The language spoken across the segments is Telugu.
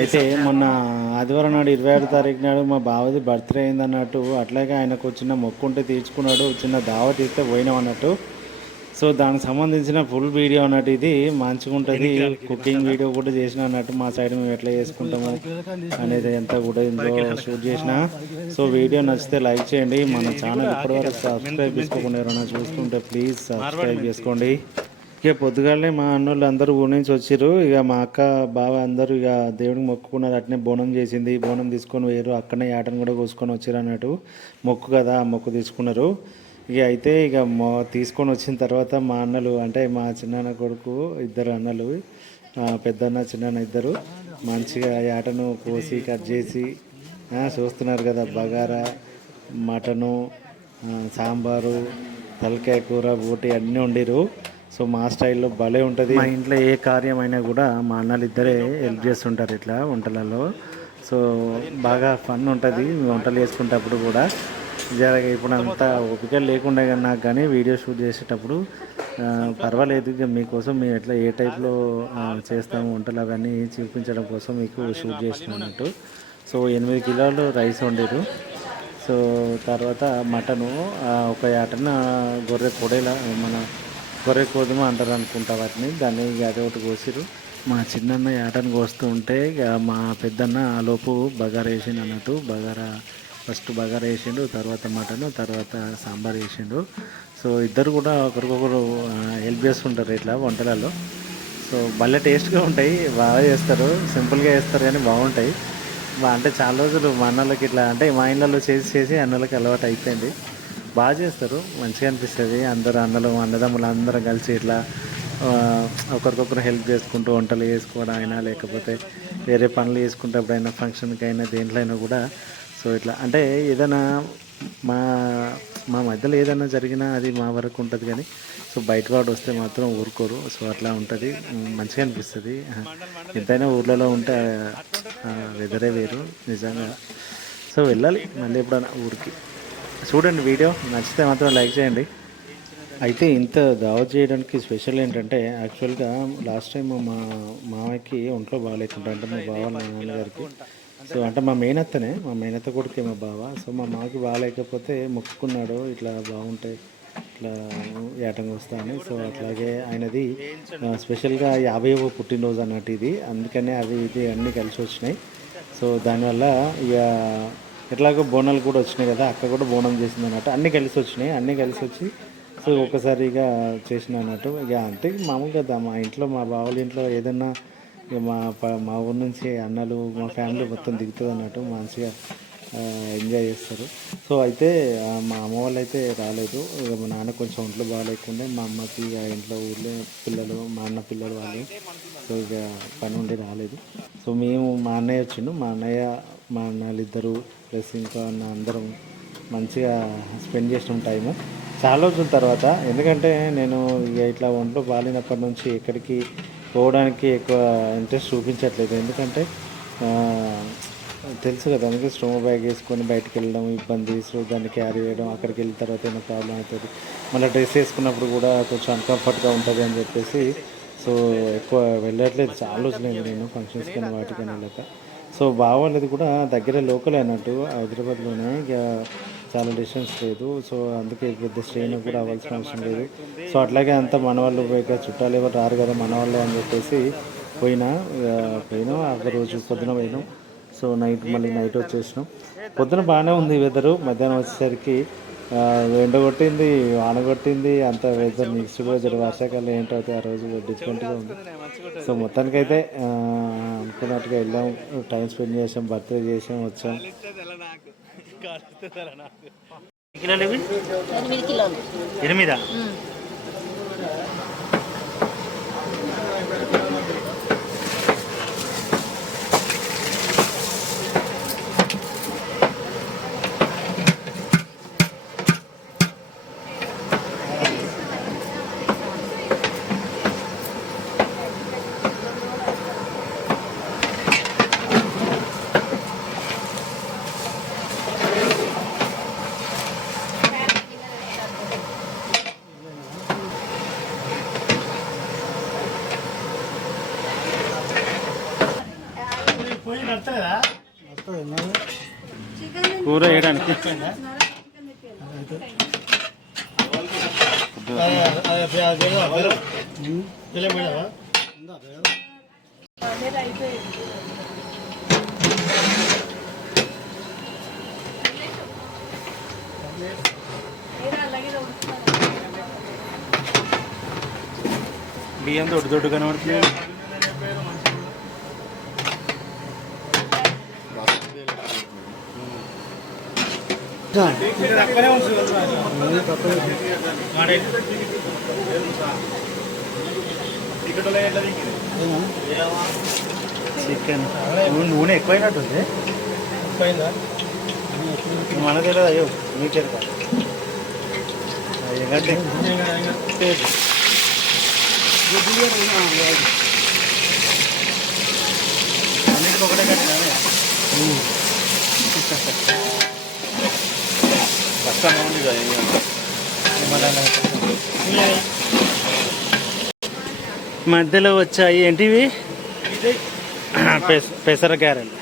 అయితే మొన్న ఆదివారం నాడు 26 తారీఖు నాడు మా బావది బర్త్డే అయింది అన్నట్టు, అట్లాగే ఆయనకు చిన్న మొక్కు ఉంటే తీర్చుకున్నాడు, చిన్న దావత్ ఇస్తే పోయినాం అన్నట్టు. సో దానికి సంబంధించిన ఫుల్ వీడియో అన్నట్టు, ఇది మంచిగా ఉంటుంది. కుకింగ్ వీడియో కూడా చేసిన అన్నట్టు, మా సైడ్ మేము ఎట్లా చేసుకుంటాము అనేది ఎంత కూడా ఇందులో షూట్ చేసిన. సో వీడియో నచ్చితే లైక్ చేయండి. మన ఛానల్ ఇప్పటివరకు సబ్స్క్రైబ్ చేసుకోకుండా ఎవరైనా చూసుకుంటే ప్లీజ్ సబ్స్క్రైబ్ చేసుకోండి. ఇక పొద్దుగాలనే మా అన్నోళ్ళు అందరూ ఊరి నుంచి వచ్చారు. ఇక మా అక్క బావ అందరూ ఇక దేవుడికి మొక్కుకున్నారు. అట్నే బోనం చేసింది, బోనం తీసుకొని వేరు, అక్కడనే యాటను కూడా కోసుకొని వచ్చారు అన్నట్టు. మొక్కు కదా, మొక్కు తీసుకున్నారు. ఇక అయితే ఇక తీసుకొని వచ్చిన తర్వాత మా అన్నలు అంటే మా చిన్నాన్న కొడుకు ఇద్దరు అన్నలు, పెద్దన్న చిన్నాన్న ఇద్దరు మంచిగా యాటను కోసి కట్ చేసి చూస్తున్నారు కదా. బగారా, మటను, సాంబారు, తలకాయ కూర, బోటి అన్నీ వండిరు. సో మా స్టైల్లో భలే ఉంటుంది. మా ఇంట్లో ఏ కార్యమైనా కూడా మా అన్నలు ఇద్దరే హెల్ప్ చేస్తుంటారు ఇట్లా వంటలలో. సో బాగా ఫన్ ఉంటుంది వంటలు చేసుకునేటప్పుడు కూడా. ఇప్పుడు అంతా ఓపిక లేకుండా కానీ నాకు కానీ వీడియో షూట్ చేసేటప్పుడు పర్వాలేదు. ఇక మీకోసం మేము ఎట్లా ఏ టైప్లో చేస్తాము వంటలు అవన్నీ చూపించడం కోసం మీకు షూట్ చేసినట్టు. సో 8 కిలోలు రైస్ వండారు. సో తర్వాత మటను ఒక యాటన గొర్రె పొడేలా, మన గొర్రె కోదుమ అంటారు అనుకుంటా వాటిని, దాన్ని అది ఒకటి కోసిరు. మా చిన్నన్న యాటను కోస్తూ ఉంటే ఇక మా పెద్దన్న ఆలోపు బగారా వేసిండు అన్నట్టు. బగారా ఫస్ట్ బగారా వేసిండు, తర్వాత మటను, తర్వాత సాంబార్ వేసిండు. సో ఇద్దరు కూడా ఒకరికొకరు హెల్ప్ చేస్తుంటారు ఇట్లా వంటలలో. సో భలే టేస్ట్గా ఉంటాయి, బాగా చేస్తారు, సింపుల్గా చేస్తారు కానీ బాగుంటాయి. అంటే చాలా రోజులు మా అన్నలకి ఇట్లా అంటే మా ఇళ్ళలో చేసి చేసి అన్నలకి అలవాటు అయిపోయింది. బాగా చేస్తారు, మంచిగా అనిపిస్తుంది. అందరూ అన్నదమ్ములు అందరం కలిసి ఇట్లా ఒకరికొకరు హెల్ప్ చేసుకుంటూ వంటలు చేసుకోవడం అయినా, లేకపోతే వేరే పనులు చేసుకుంటప్పుడైనా, ఫంక్షన్కి అయినా, దేంట్లో అయినా కూడా. సో ఇట్లా అంటే ఏదైనా మా మా మధ్యలో ఏదైనా జరిగినా అది మా వరకు ఉంటుంది కానీ, సో బయట వాడు వస్తే మాత్రం ఊరుకోరు. సో అట్లా ఉంటుంది, మంచిగా అనిపిస్తుంది. ఎంతైనా ఊర్లలో ఉంటే వెదరే వేరు నిజంగా. సో వెళ్ళాలి మళ్ళీ ఎప్పుడైనా ఊరికి. చూడండి వీడియో నచ్చితే మాత్రం లైక్ చేయండి. అయితే ఇంత దావత్ చేయడానికి స్పెషల్ ఏంటంటే, యాక్చువల్గా లాస్ట్ టైం మా మామయ్యకి ఒంట్లో బాగాలేకుండా, అంటే మా బావ నాన్నగారికి. సో అంటే మా మేనత్త కొడుకే మా బావ. సో మా మామకి బాగాలేకపోతే మొక్కుకున్నాడు, ఇట్లా బాగుంటాయి ఇట్లా ఏటంగా వస్తా అని. సో అట్లాగే ఆయనది స్పెషల్గా 50వ పుట్టినరోజు అన్నట్టు ఇది, అందుకనే అవి ఇది అన్నీ కలిసి వచ్చినాయి. సో దానివల్ల ఇక ఎట్లాగో బోనాలు కూడా వచ్చినాయి కదా, అక్క కూడా బోనం చేసింది అన్నట్టు, అన్నీ కలిసి వచ్చినాయి. అన్నీ కలిసి వచ్చి సో ఒకసారిగా చేసిన అన్నట్టు. ఇక అంతే మామూలు కదా, మా ఇంట్లో మా బావల ఇంట్లో ఏదన్నా ఇక మా ఊరి నుంచి అన్నలు, మా ఫ్యామిలీ మొత్తం దిగుతుంది అన్నట్టు, మంచిగా ఎంజాయ్ చేస్తారు. సో అయితే మా అమ్మ వాళ్ళు అయితే రాలేదు. ఇక మా నాన్న కొంచెం ఒంట్లో బాగాలేకుండే, మా అమ్మకి ఇక ఇంట్లో ఊళ్ళో పిల్లలు, మా అన్న పిల్లలు వాళ్ళు. సో ఇక పని ఉండి రాలేదు. సో మేము మా అన్నయ్య వచ్చిండు, మా అన్నయ్య మా అన్నలు ఇద్దరు ప్లస్ ఇంకా అందరం మంచిగా స్పెండ్ చేసిన టైము చాలా రోజుల తర్వాత. ఎందుకంటే నేను ఇక ఇట్లా ఒంట్లో బాగాలేనప్పటి నుంచి ఎక్కడికి పోవడానికి ఎక్కువ ఇంట్రెస్ట్ చూపించట్లేదు. ఎందుకంటే తెలుసు కదా, అందుకే స్టోమ్ బ్యాగ్ వేసుకొని బయటకు వెళ్ళడం ఇబ్బంది. సో దాన్ని క్యారీ చేయడం, అక్కడికి వెళ్ళిన తర్వాత ఏమైనా ప్రాబ్లం అవుతుంది, మళ్ళీ డ్రెస్ వేసుకున్నప్పుడు కూడా కొంచెం అన్కంఫర్ట్గా ఉంటుంది అని చెప్పేసి సో ఎక్కువ వెళ్ళట్లేదు. చాలా రోజులైంది నేను ఫంక్షన్స్ కానీ వాటికని వెళ్ళక. సో బావాళ్ళది కూడా దగ్గర లోకల్ అన్నట్టు, హైదరాబాద్లోనే, ఇక చాలా డిస్టెన్స్ లేదు. సో అందుకే పెద్ద స్ట్రెయిన్ కూడా అవ్వాల్సిన అవసరం లేదు. సో అట్లాగే అంతా మన వాళ్ళు ఇక చుట్టాలు ఎవరు రారు కదా మన వాళ్ళే అని చెప్పేసి పోయినాం. ఆ రోజు పొద్దున పోయినాం. సో మళ్ళీ నైట్ వచ్చేసినాం. పొద్దున బాగానే ఉంది వెదరు, మధ్యాహ్నం వచ్చేసరికి ఎండ కొట్టింది, వాన కొట్టింది, అంత వెదర్ మిక్స్డ్ రోజు వర్షాకాలం ఏంటో ఆ రోజు డిఫరెంట్గా ఉంది. సో మొత్తానికైతే అనుకున్నట్టుగా వెళ్ళాం, టైం స్పెండ్ చేసాం, బర్త్డే చేసాం, వచ్చాం. 8 కిలోలు. 8. కూర వేయడానికి బియ్యం దొడ్డు దొడ్డు కనబడుతుంది. చికెన్ నూనె ఎక్కువైనట్టుంది. మన తెలియదు అయ్యో మీకే అన్నిటికి ఒకటే కట్టినా కష్టంగా ఉంది కదా. మధ్యలో వచ్చాయి ఏంటివి పెసర గారెలు.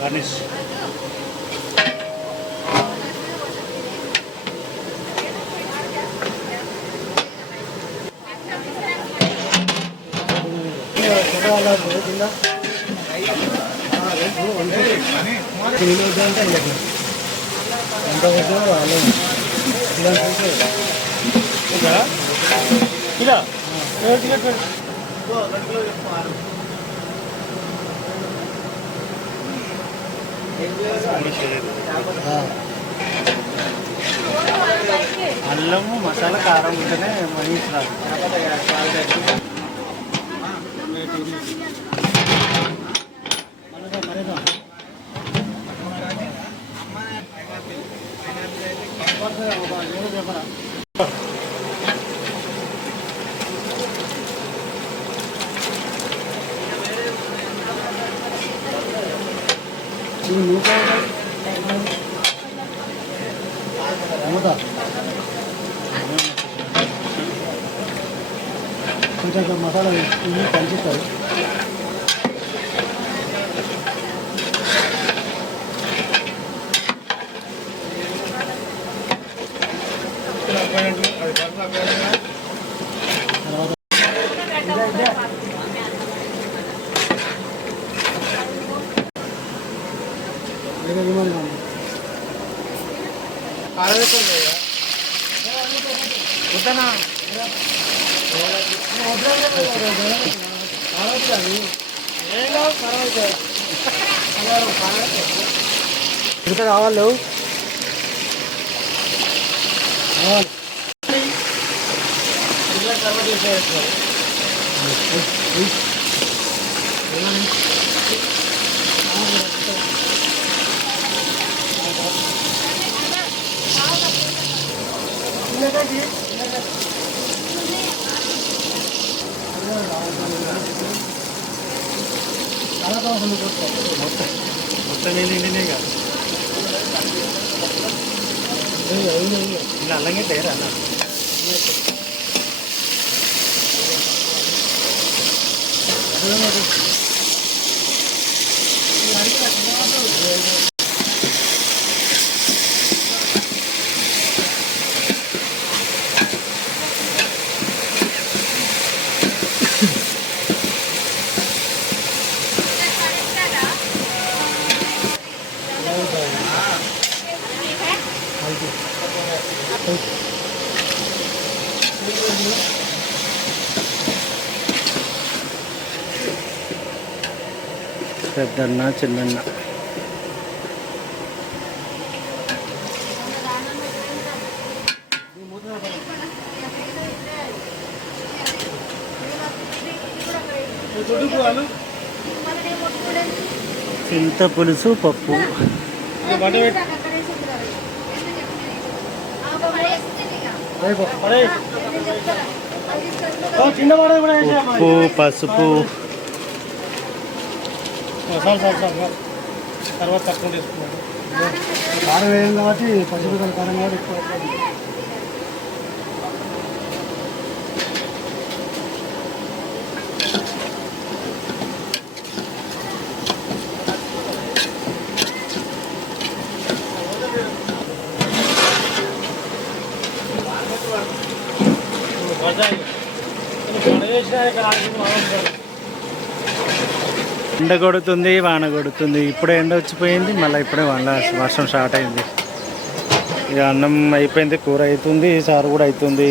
గార్నిష్ అల్లము మసాలా కారం ఉంటేనే మనీష్ రాదు. కొంచెం మసాలా కలిసిస్తారు. ఇంకా కావాలి మొత్తం నిండినే కాదు. ఇలా అలాగే తేరా అన్న పెద్దన్న చిన్నన్న చింత పులుసు పప్పు ఉప్పు పసుపు సార్ సార్ సార్ తర్వాత తక్కువ తీసుకున్నాడు కారం వేయం కాబట్టి పచ్చిమిరపకాయల కారం కాబట్టి ఎక్కువ ఎండ కొడుతుంది, వాన కొడుతుంది. ఇప్పుడే ఎండ వచ్చిపోయింది, మళ్ళీ ఇప్పుడే వర్షం స్టార్ట్ అయింది. ఇక అన్నం అయిపోయింది, కూర అవుతుంది, సారు కూడా అవుతుంది.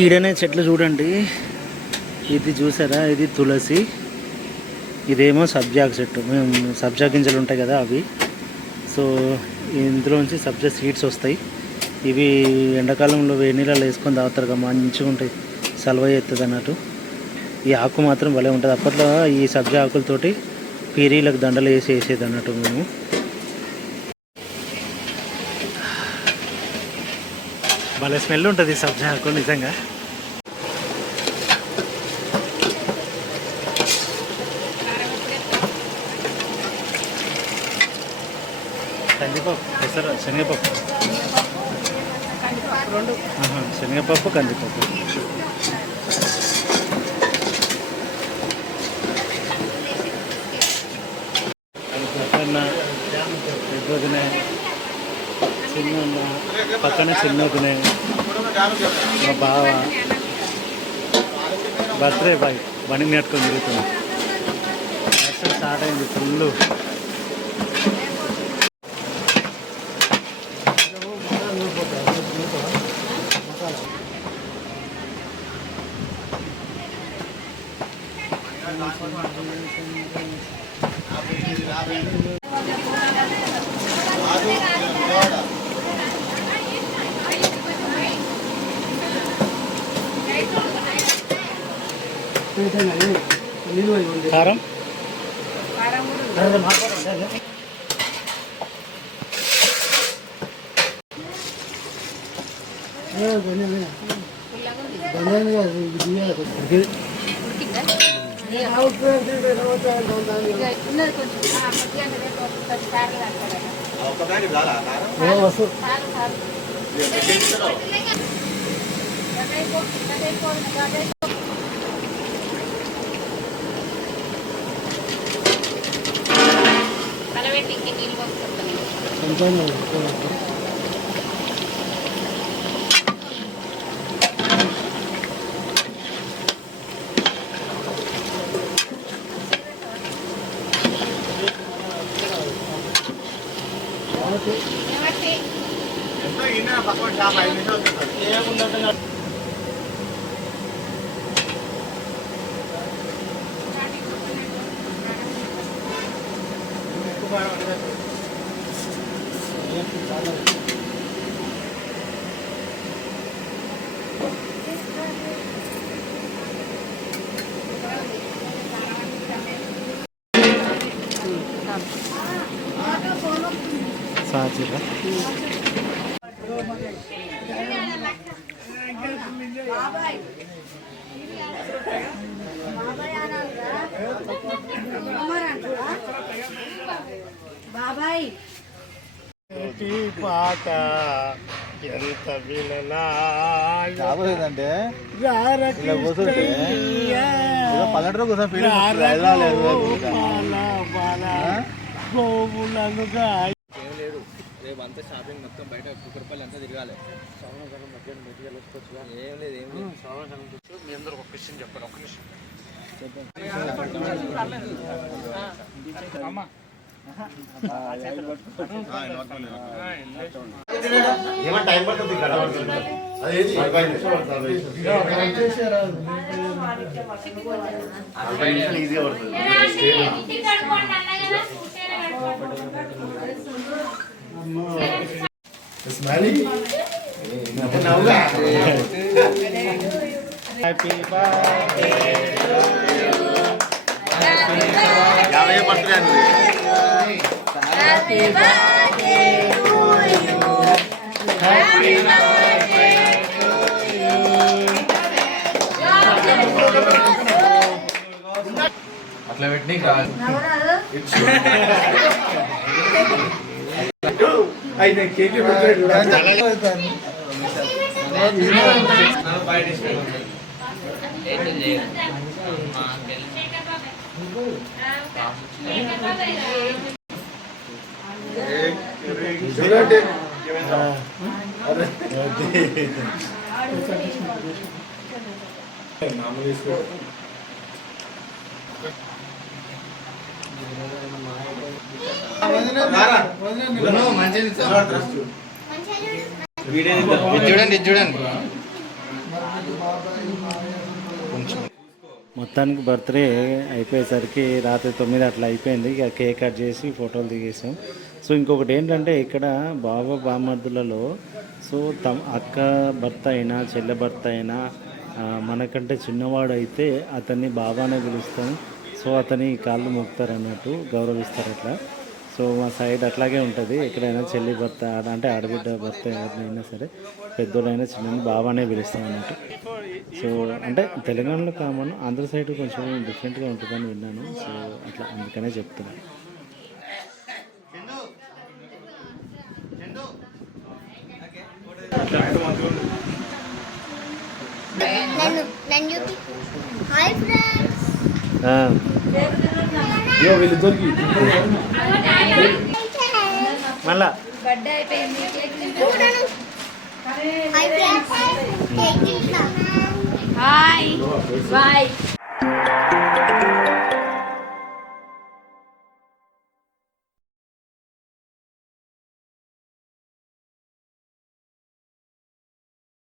ఈడనే చెట్లు చూడండి, ఇది చూసారా, ఇది తులసి, ఇదేమో సబ్జాకు చెట్టు. మేము సబ్జా గింజలు ఉంటాయి కదా అవి. సో ఇందులోంచి సబ్జా సీడ్స్ వస్తాయి. ఇవి ఎండాకాలంలో వేడి నీళ్ళలో వేసుకొని తాగుతారు కదా, మంచిగా ఉంటాయి, సలవ చేస్తుంది అన్నట్టు. ఈ ఆకు మాత్రం భలే ఉంటుంది. అప్పట్లో ఈ సబ్జా ఆకులతోటి పీరీలకు దండలు వేసేది అన్నట్టు మేము. భలే స్మెల్ ఉంటుంది ఈ సబ్జా ఆకు నిజంగా. కందిపప్పు, పెసర, శనగపప్పు, శనగపప్పు, కందిపప్పు. పెద్దదినే చిన్న పక్కన చిన్నదినే మా బావ బర్త్డే బాయ్ బండి నెట్టుకొని తిరుగుతుంది. వర్షం స్టార్ట్ అయింది ఫుల్. కారం సాజీరా బాబాయ్ పాట ఎంత వినలాంటే పల్లెటూరు కోసం గోవులనుగా రేపు షాపింగ్ మొత్తం బయట కుక్కరపల్లి అంతా తిరగాలి. సోమవారం మధ్యాహ్నం బయటకు వెళ్ళొచ్చుకోవచ్చు. ఏం లేదు ఏం లేదు. సోమవారం మీ అందరూ ఒక విషయం చెప్పండి. ఒక నిమిషం టైం పడుతుంది. ఈజీగా పడుతుంది. హ్యాపీ బర్త్డే యాభై birthday happy birthday to you happy birthday to you అయితే కేక్ చూడండి చూడండి మొత్తానికి బర్త్డే అయిపోయేసరికి రాత్రి 9 అట్లా అయిపోయింది. ఇక కేక్ కట్ చేసి ఫోటోలు దిగేసాం. సో ఇంకొకటి ఏంటంటే ఇక్కడ బామర్దులలో సో అక్క భర్త అయినా చెల్లె భర్త అయినా మనకంటే చిన్నవాడు అయితే అతన్ని బాబానే పిలుస్తాం. సో అతని కాళ్ళు మొక్కుతారు అన్నట్టు, గౌరవిస్తారు అట్లా. సో మా సైడ్ అట్లాగే ఉంటుంది. ఎక్కడైనా చెల్లి భర్త అంటే ఆడబిడ్డ భర్త ఎవరినైనా సరే పెద్దోళ్ళైనా చిన్న బాబానే పిలుస్తాం అన్నట్టు. సో అంటే తెలంగాణలో కామన్, ఆంధ్ర సైడ్ కొంచెం డిఫరెంట్గా ఉంటుందని విన్నాను. సో అట్లా అందుకనే చెప్తున్నాను. మళ్ళా బర్త్డే అయిపోయింది. Hi bye.